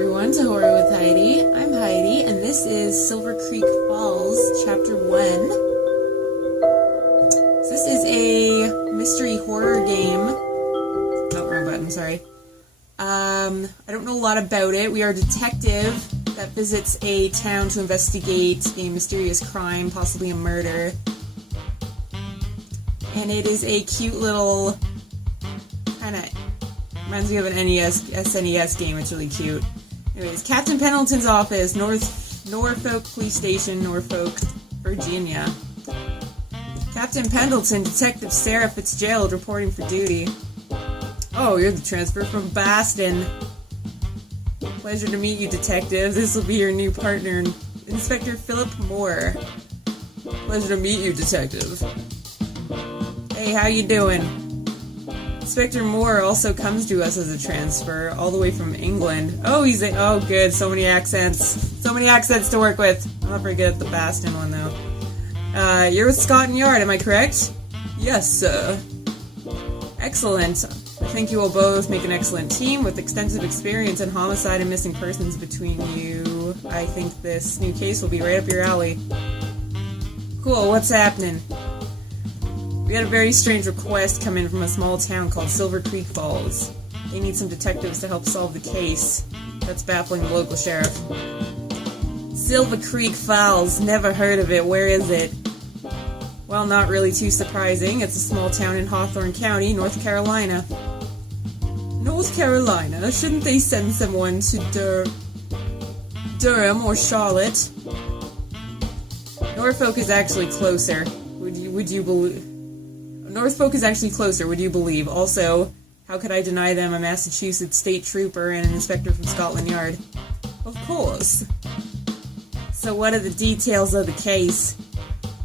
everyone to Horror with Heidi. I'm Heidi, and this is Silver Creek Falls, Chapter 1. So this is a mystery horror game. Oh, wrong button, sorry. I don't know a lot about it. We are a detective that visits a town to investigate a mysterious crime, possibly a murder. And it is a cute little, kind of, reminds me of an SNES game. It's really cute. Anyways, Captain Pendleton's office, Norfolk Police Station, Norfolk, Virginia. Captain Pendleton, Detective Sarah Fitzgerald reporting for duty. Oh, you're the transfer from Boston. Pleasure to meet you, Detective. This will be your new partner, Inspector Philip Moore. Pleasure to meet you, Detective. Hey, how you doing? Inspector Moore also comes to us as a transfer, all the way from England. Oh, oh good, so many accents. So many accents to work with. I'm not very good at the Boston one, though. You're with Scotland Yard, am I correct? Yes, sir. Excellent. I think you will both make an excellent team with extensive experience in homicide and missing persons between you. I think this new case will be right up your alley. Cool, what's happening? We had a very strange request come in from a small town called Silver Creek Falls. They need some detectives to help solve the case. That's baffling the local sheriff. Silver Creek Falls, never heard of it. Where is it? Well, not really too surprising. It's a small town in Hawthorne County, North Carolina. North Carolina? Shouldn't they send someone to Durham or Charlotte? Norfolk is actually closer. Would you believe? Norfolk is actually closer, would you believe? Also, how could I deny them a Massachusetts state trooper and an inspector from Scotland Yard? Of course. So what are the details of the case?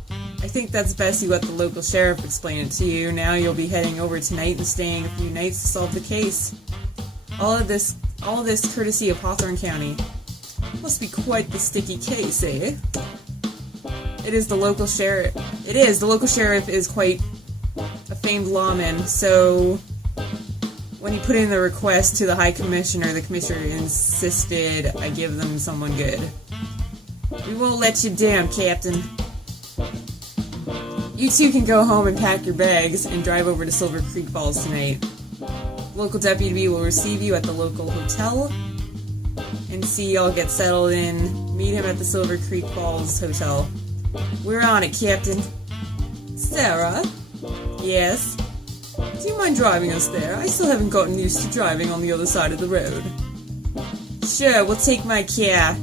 I think that's best you let the local sheriff explain it to you. Now you'll be heading over tonight and staying a few nights to solve the case. All of this courtesy of Hawthorne County. Must be quite the sticky case, eh? It is the local sheriff. It is. The local sheriff is quite a famed lawman, so when he put in the request to the High Commissioner, the Commissioner insisted I give them someone good. We won't let you down, Captain. You two can go home and pack your bags and drive over to Silver Creek Falls tonight. Local deputy will receive you at the local hotel and see y'all get settled in. Meet him at the Silver Creek Falls Hotel. We're on it, Captain. Sarah? Yes? Do you mind driving us there? I still haven't gotten used to driving on the other side of the road. Sure, we'll take my car.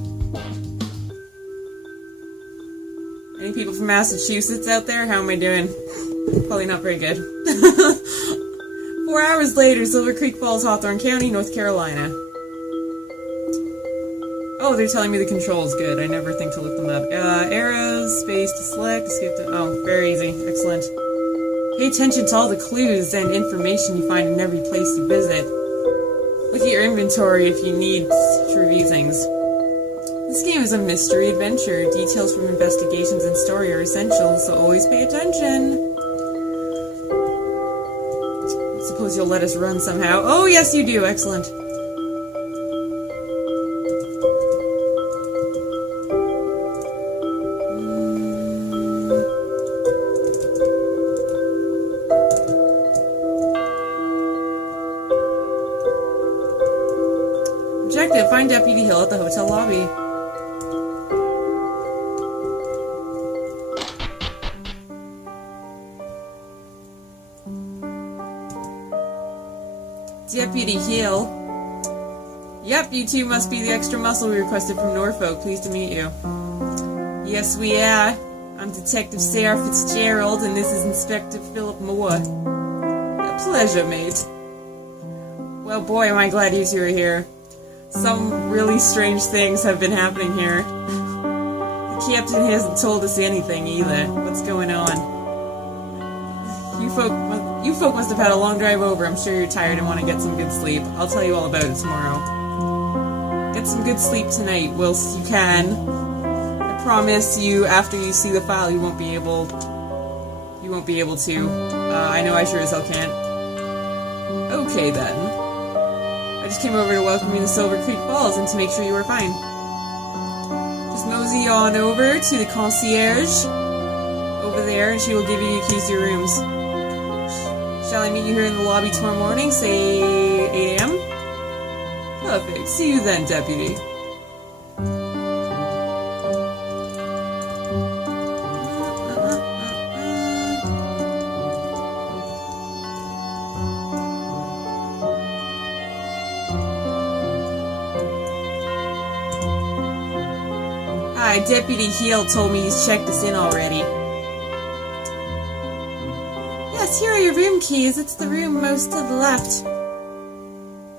Any people from Massachusetts out there? How am I doing? Probably not very good. 4 hours later, Silver Creek Falls, Hawthorne County, North Carolina. Oh, they're telling me the controls. Good. I never think to look them up. Arrows, space to select, escape to... Oh, very easy. Excellent. Pay attention to all the clues and information you find in every place you visit. Look at your inventory if you need to review things. This game is a mystery adventure. Details from investigations and story are essential, so always pay attention. Suppose you'll let us run somehow. Oh, yes, you do. Excellent. Objective, find Deputy Hill at the hotel lobby. Deputy Hill. Yep, you two must be the extra muscle we requested from Norfolk. Pleased to meet you. Yes, we are. I'm Detective Sarah Fitzgerald, and this is Inspector Philip Moore. A pleasure, mate. Well, boy, am I glad you two are here. Some really strange things have been happening here. The captain hasn't told us anything either. What's going on? You folk must have had a long drive over. I'm sure you're tired and want to get some good sleep. I'll tell you all about it tomorrow. Get some good sleep tonight whilst you can. I promise you, after you see the file, you won't be able to. I know I sure as hell can't. Okay then. just came over to welcome you to Silver Creek Falls and to make sure you were fine. Just mosey on over to the concierge over there, and she will give you your keys to your rooms. Shall I meet you here in the lobby tomorrow morning, say 8 a.m.? Perfect. See you then, Deputy. Hi, Deputy Heel told me he's checked us in already. Yes, here are your room keys. It's the room most to the left.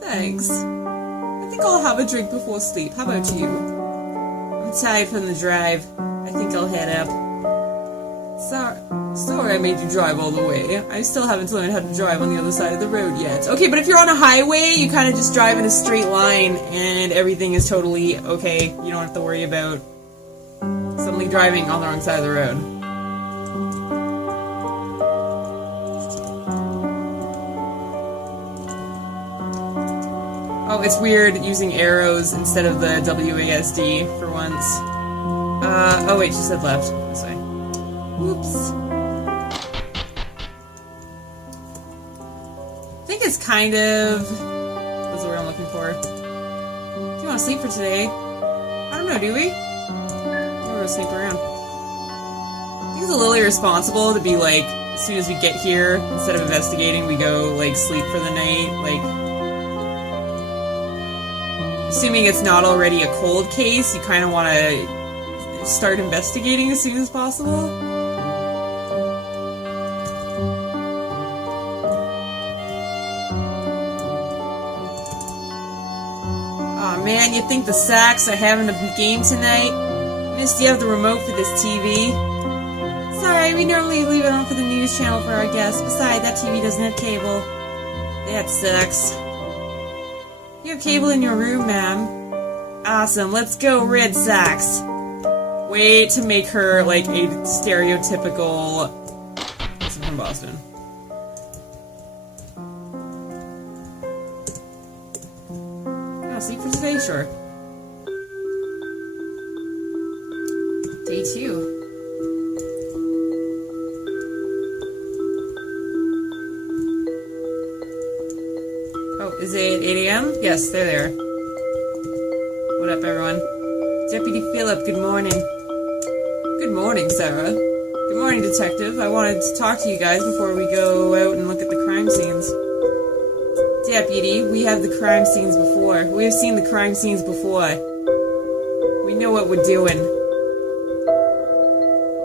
Thanks. I think I'll have a drink before sleep. How about you? I'm tired from the drive. I think I'll head up. Sorry I made you drive all the way. I still haven't learned how to drive on the other side of the road yet. Okay, but if you're on a highway, you kind of just drive in a straight line and everything is totally okay. You don't have to worry about suddenly driving on the wrong side of the road. Oh, it's weird using arrows instead of the WASD for once. Oh wait, she said left. This way. Whoops. I think it's kind of... what's the word I'm looking for? Do you want to sleep for today? I don't know, do we? We're gonna sleep around. I think it's a little irresponsible to be like, as soon as we get here, instead of investigating, we go, like, sleep for the night, like... Assuming it's not already a cold case, you kind of want to start investigating as soon as possible. Aw man, you think the Sacks are having a game tonight? Missed you have the remote for this TV. Sorry, we normally leave it on for the news channel for our guests. Besides, that TV doesn't have cable. That sucks. You have cable in your room, ma'am. Awesome, let's go Red Sox. Way to make her like a stereotypical person from Boston. You wanna sleep for today? Sure. Day 2. Oh, is it 8 a.m.? Yes, they're there. What up, everyone? Deputy Phillip, good morning. Good morning, Sarah. Good morning, Detective. I wanted to talk to you guys before we go out and look at the crime scenes. Deputy, we have the crime scenes before. We have seen the crime scenes before. We know what we're doing.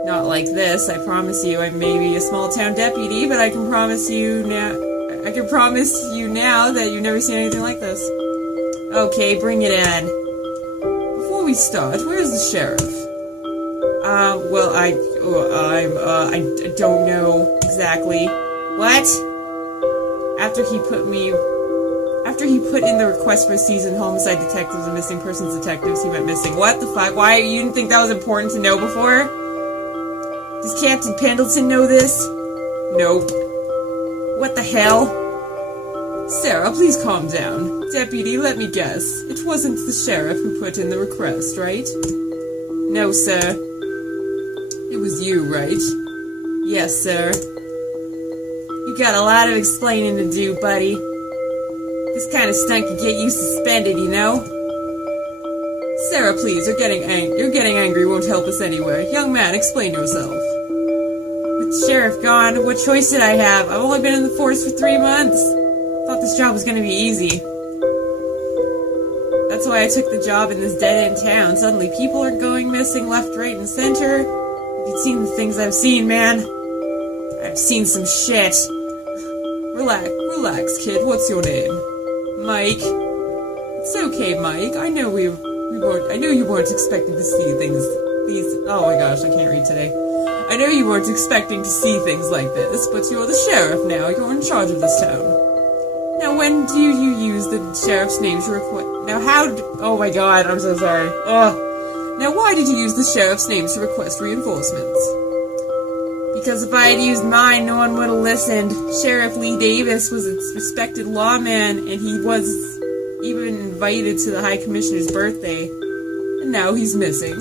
Not like this, I promise you. I may be a small-town deputy, but I can promise you now... I can promise you now that you've never seen anything like this. Okay, bring it in. Before we start, where's the sheriff? Well, I don't know exactly. What? After he put in the request for seasoned homicide detectives and missing persons detectives, he went missing. What the fuck? Why? You didn't think that was important to know before? Does Captain Pendleton know this? Nope. What the hell? Sarah, please calm down. Deputy, let me guess. It wasn't the sheriff who put in the request, right? No, sir. It was you, right? Yes, sir. You got a lot of explaining to do, buddy. This kind of stunt could get you suspended, you know? Sarah, please, you're getting angry won't help us anywhere. Young man, explain yourself. With the sheriff gone, what choice did I have? I've only been in the force for 3 months. Thought this job was gonna be easy. That's why I took the job in this dead-end town. Suddenly people are going missing left, right, and center. If you'd seen the things I've seen, man. I've seen some shit. Relax, kid. What's your name? Mike. It's okay, Mike. I know you weren't expecting to see oh my gosh, I can't read today. I know you weren't expecting to see things like this, but you're the sheriff now. You're in charge of this town. Now, when do you use the sheriff's name to request... Now, oh my god, I'm so sorry. Ugh. Now, why did you use the sheriff's name to request reinforcements? Because if I had used mine, no one would have listened. Sheriff Lee Davis was a respected lawman, and he was even invited to the High Commissioner's birthday. And now he's missing.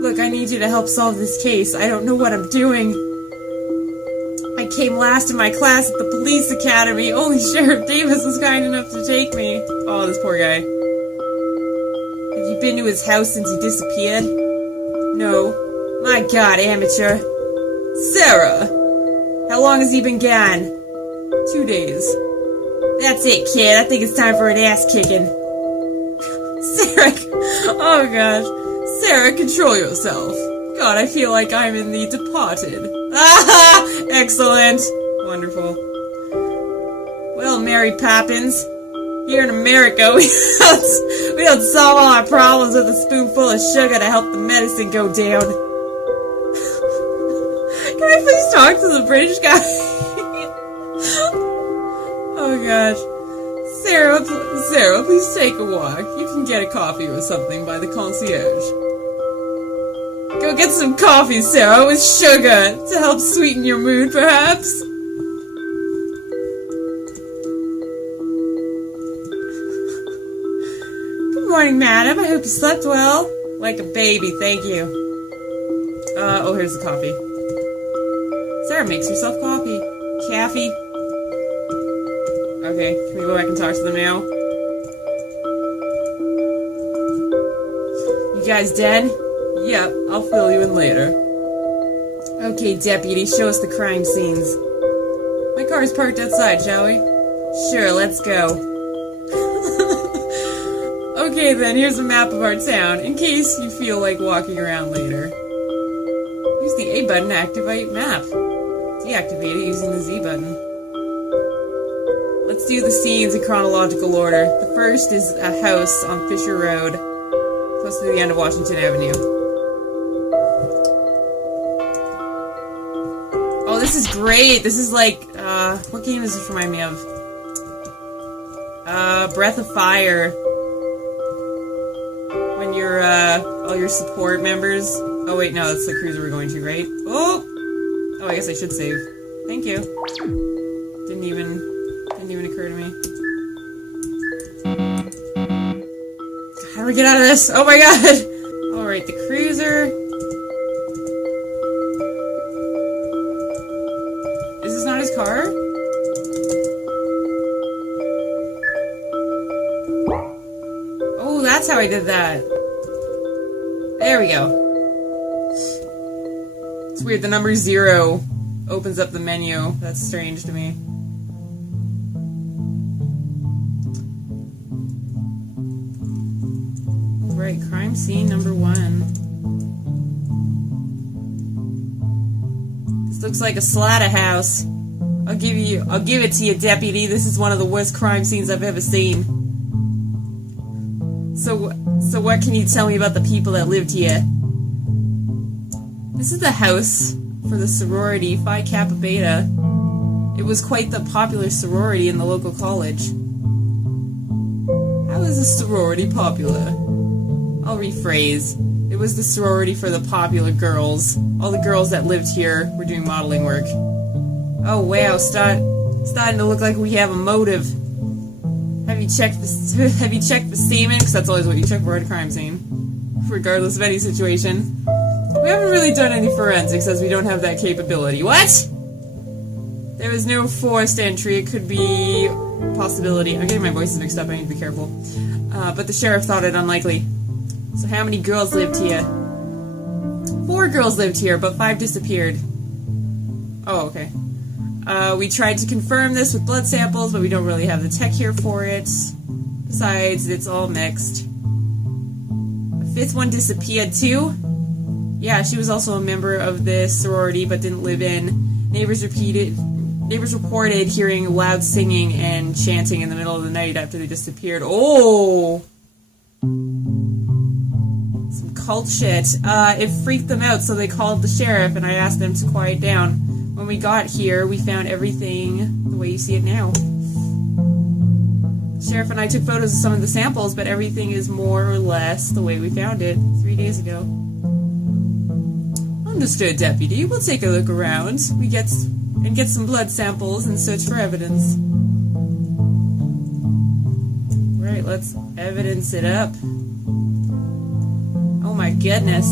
Look, I need you to help solve this case. I don't know what I'm doing. I came last in my class at the police academy. Only Sheriff Davis was kind enough to take me. Oh, this poor guy. Have you been to his house since he disappeared? No. My God, amateur. Sarah! How long has he been gone? 2 days. That's it, kid. I think it's time for an ass kicking. Sarah! Oh gosh. Sarah, control yourself. God, I feel like I'm in The Departed. Ah! Excellent. Wonderful. Well, Mary Poppins, here in America, we don't solve all our problems with a spoonful of sugar to help the medicine go down. Can I please talk to the British guy? Oh gosh. Sarah, please take a walk. You can get a coffee or something by the concierge. Go get some coffee, Sarah, with sugar to help sweeten your mood, perhaps. Good morning, madam. I hope you slept well. Like a baby, thank you. Oh, here's the coffee. Sarah makes herself coffee. Caffey. Okay, can we go back and talk to them now? You guys dead? Yep, I'll fill you in later. Okay, deputy, show us the crime scenes. My car's parked outside, shall we? Sure, let's go. Okay then, here's a map of our town, in case you feel like walking around later. Use the A button to activate map. Deactivate it using the Z button. Let's do the scenes in chronological order. The first is a house on Fisher Road, close to the end of Washington Avenue. Oh, this is great! This is like, what game does this remind me of? Breath of Fire. When you're, all your support members... Oh wait, no, that's the cruiser we're going to, right? Oh! Oh, I guess I should save. Thank you. Didn't even occur to me. How do we get out of this? Oh my god! Alright, the cruiser. Is this not his car? Oh, that's how I did that. There we go. It's weird, the number 0 opens up the menu. That's strange to me. Alright, crime scene number 1. This looks like a slaughterhouse. I'll give it to you, deputy. This is one of the worst crime scenes I've ever seen. So what can you tell me about the people that lived here? This is the house for the sorority Phi Kappa Beta. It was quite the popular sorority in the local college. How is a sorority popular? I'll rephrase. It was the sorority for the popular girls. All the girls that lived here were doing modeling work. Oh wow, starting to look like we have a motive. Have you checked the semen? Because that's always what you check for at a crime scene, regardless of any situation. We haven't really done any forensics as we don't have that capability. What? There was no forced entry. It could be a possibility. I'm getting my voices mixed up. I need to be careful. But the sheriff thought it unlikely. So how many girls lived here? 4 girls lived here, but 5 disappeared. Oh, okay. We tried to confirm this with blood samples, but we don't really have the tech here for it. Besides, it's all mixed. A 5th one disappeared too? Yeah, she was also a member of this sorority, but didn't live in. Neighbors reported hearing loud singing and chanting in the middle of the night after they disappeared. Oh! Some cult shit. It freaked them out, so they called the sheriff, and I asked them to quiet down. When we got here, we found everything the way you see it now. The sheriff and I took photos of some of the samples, but everything is more or less the way we found it 3 days ago. Understood, deputy. We'll take a look around. Get some blood samples and search for evidence. We're Alright, let's evidence it up. Oh my goodness.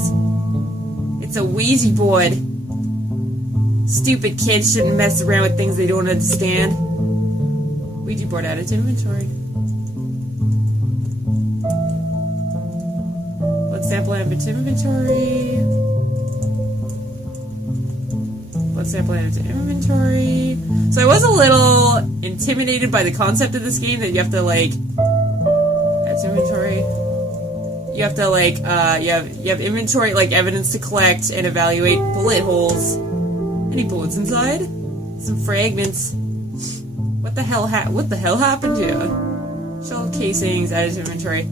It's a Ouija board. Stupid kids shouldn't mess around with things they don't understand. Ouija board added to inventory. Let's sample added to inventory. Let's sample added to inventory. So I was a little intimidated by the concept of this game that you have to like add to inventory. You have to like you have inventory like evidence to collect and evaluate bullet holes. Any bullets inside? Some fragments. What the hell happened here? Shell casings added to inventory.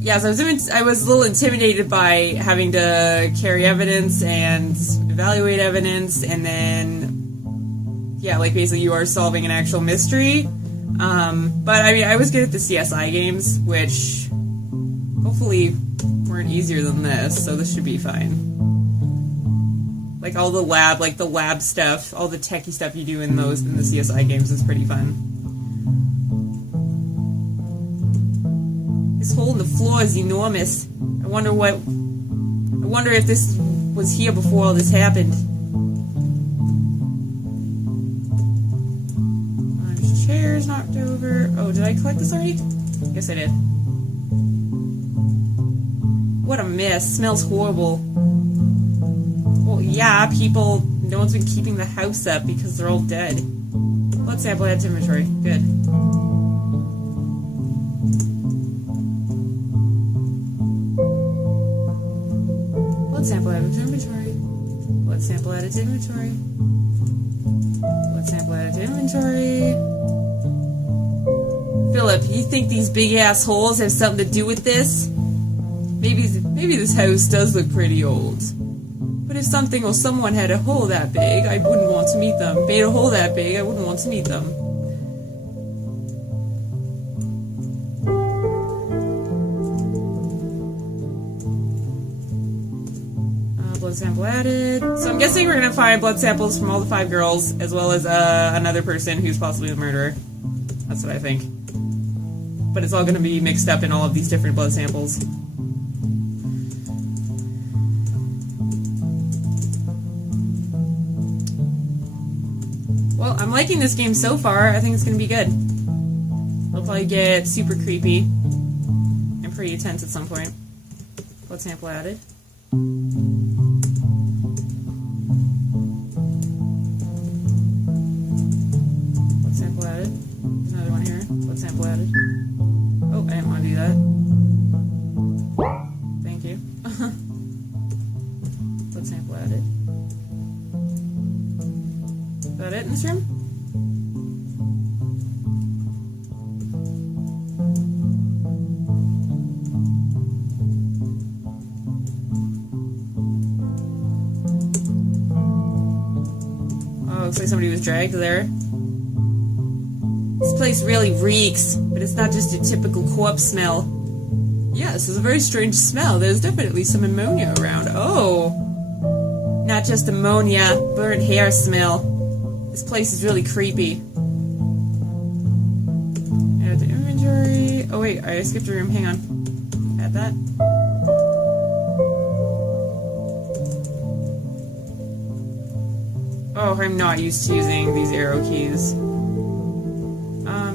Yeah, so I was a little intimidated by having to carry evidence and evaluate evidence, and then, yeah, like basically you are solving an actual mystery. But I mean, I was good at the CSI games, which hopefully weren't easier than this, so this should be fine. Like all the lab stuff, all the techie stuff you do in the CSI games is pretty fun. This hole in the floor is enormous. I wonder if this was here before all this happened. There's chairs knocked over. Oh, did I collect this already? Yes, I did. What a mess. Smells horrible. Well, yeah, no one's been keeping the house up because they're all dead. Blood sample adds to inventory. Good. Blood sample added to inventory. Blood sample added to inventory. Blood sample added to inventory. Philip, you think these big ass holes have something to do with this? Maybe this house does look pretty old. But if something or someone had a hole that big, I wouldn't want to meet them. Made a hole that big, I wouldn't want to meet them. Blood sample added. So I'm guessing we're gonna find blood samples from all the 5 girls, as well as another person who's possibly the murderer. That's what I think. But it's all gonna be mixed up in all of these different blood samples. Well, I'm liking this game so far. I think it's gonna be good. It'll probably get super creepy and pretty intense at some point. Blood sample added. Blood sample added. There's another one here. Blood sample added. Oh, I didn't want to do that. Thank you. Blood sample added. Is that it in this room? Oh, looks like somebody was dragged there. This place really reeks, but it's not just your typical corpse smell. Yeah, this is a very strange smell. There's definitely some ammonia around. Oh! Not just ammonia, burnt hair smell. This place is really creepy. Add the inventory. Oh wait, I skipped a room. Hang on. Add that. Oh, I'm not used to using these arrow keys.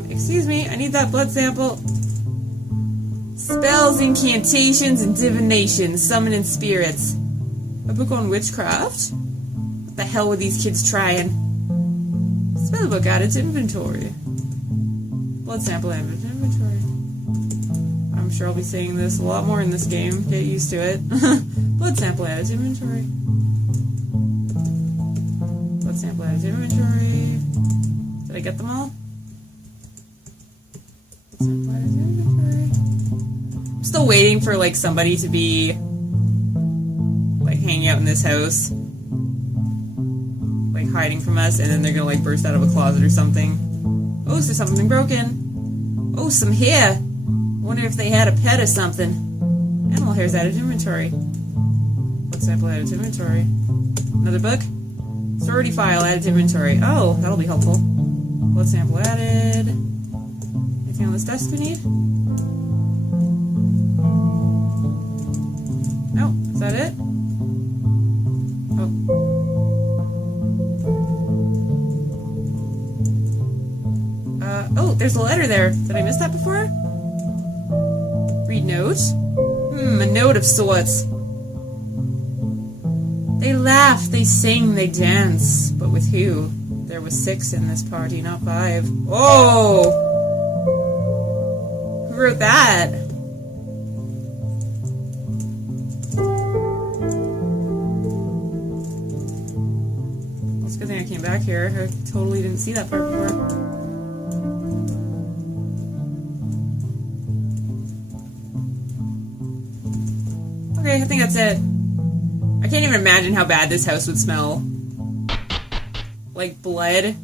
Excuse me, I need that blood sample. Spells, incantations, and divination. Summoning spirits. A book on witchcraft? What the hell were these kids trying? Spellbook added to inventory. Blood sample added to inventory. I'm sure I'll be saying this a lot more in this game. Get used to it. Blood sample added to inventory. Blood sample added to inventory. Did I get them all? Blood sample added to inventory. I'm still waiting for like somebody to be like hanging out in this house. Like hiding from us, and then they're gonna like burst out of a closet or something. Oh, is there something broken? Oh, some hair. Wonder if they had a pet or something. Animal hairs added to inventory. Blood sample added to inventory. Another book. Sorority file added to inventory. Oh, that'll be helpful. Blood sample added. Anything on this desk we need? No, is that it? Oh, there's a letter there. Did I miss that before? Read note? A note of sorts. They laugh, they sing, they dance. But with who? There was 6 in this party, not 5. Oh! Who wrote that? Well, it's a good thing I came back here. I totally didn't see that part before. Okay, I think that's it. I can't even imagine how bad this house would smell. Like blood.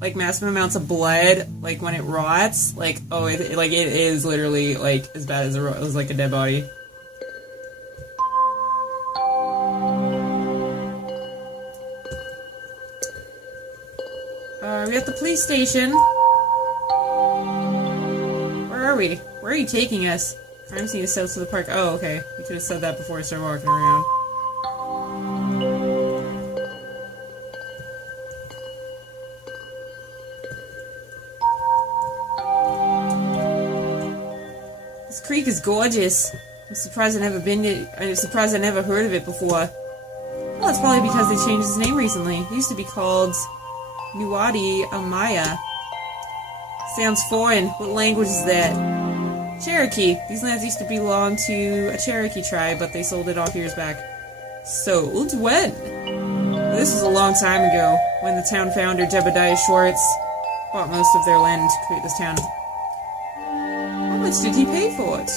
Like massive amounts of blood. Like when it rots. Like, oh, it is literally like as bad as like a dead body. We're at the police station. Where are we? Where are you taking us? Crime scene is south to the park. Oh, okay. You could have said that before I started walking around. This creek is gorgeous. I'm surprised I've never heard of it before. Well, it's probably because they changed its name recently. It used to be called Nuwadi Amaya. Sounds foreign. What language is that? Cherokee. These lands used to belong to a Cherokee tribe, but they sold it off years back. Sold? When? Well, this was a long time ago, when the town founder, Jebediah Schwartz, bought most of their land to create this town. How much did he pay for it?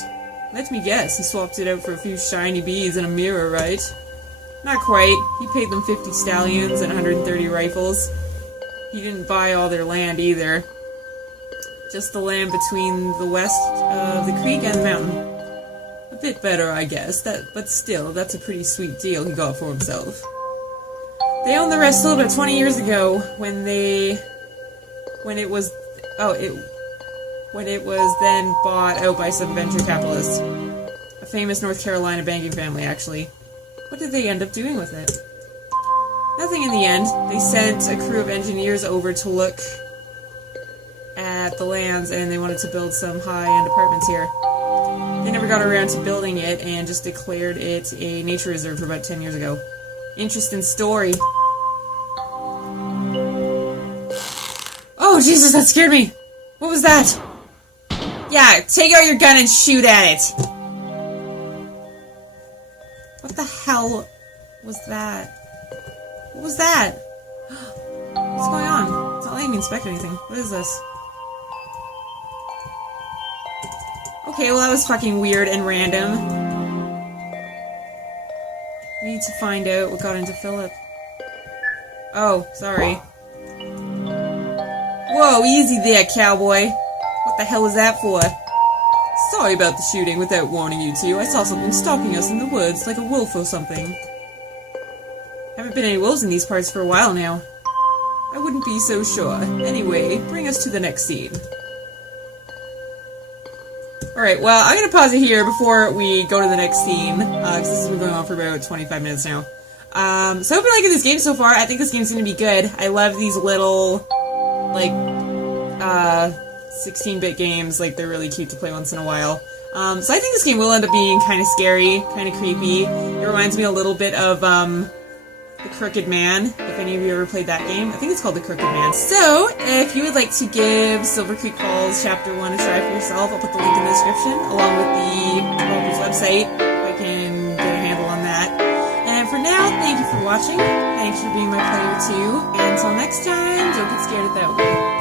Let me guess, he swapped it out for a few shiny beads and a mirror, right? Not quite. He paid them 50 stallions and 130 rifles. He didn't buy all their land either. Just the land between the west of the creek and the mountain. A bit better, I guess, but still, that's a pretty sweet deal he got for himself. They owned the rest about 20 years ago, when it was then bought out by some venture capitalists. A famous North Carolina banking family, actually. What did they end up doing with it? Nothing in the end. They sent a crew of engineers over to look at the lands, and they wanted to build some high-end apartments here. They never got around to building it, and just declared it a nature reserve for about 10 years ago. Interesting story. Oh, Jesus, that scared me! What was that? Yeah, take out your gun and shoot at it! What the hell was that? What was that? What's going on? It's not letting me inspect anything. What is this? Okay, well that was fucking weird and random. We need to find out what got into Philip. Oh, sorry. Whoa, easy there, cowboy. What the hell is that for? Sorry about the shooting without warning you two. I saw something stalking us in the woods, like a wolf or something. Haven't been any wolves in these parts for a while now. I wouldn't be so sure. Anyway, bring us to the next scene. Alright, well, I'm gonna pause it here before we go to the next scene, because this has been going on for about 25 minutes now. So I hope you're liking this game so far. I think this game's gonna be good. I love these little, like, 16-bit games. Like, they're really cute to play once in a while. So I think this game will end up being kind of scary, kind of creepy. It reminds me a little bit of, The Crooked Man, if any of you ever played that game. I think it's called The Crooked Man. So, if you would like to give Silver Creek Falls Chapter 1 a try for yourself, I'll put the link in the description, along with the developer's website, if I can get a handle on that. And for now, thank you for watching. Thanks for being my player too. And until next time, don't get scared at that way.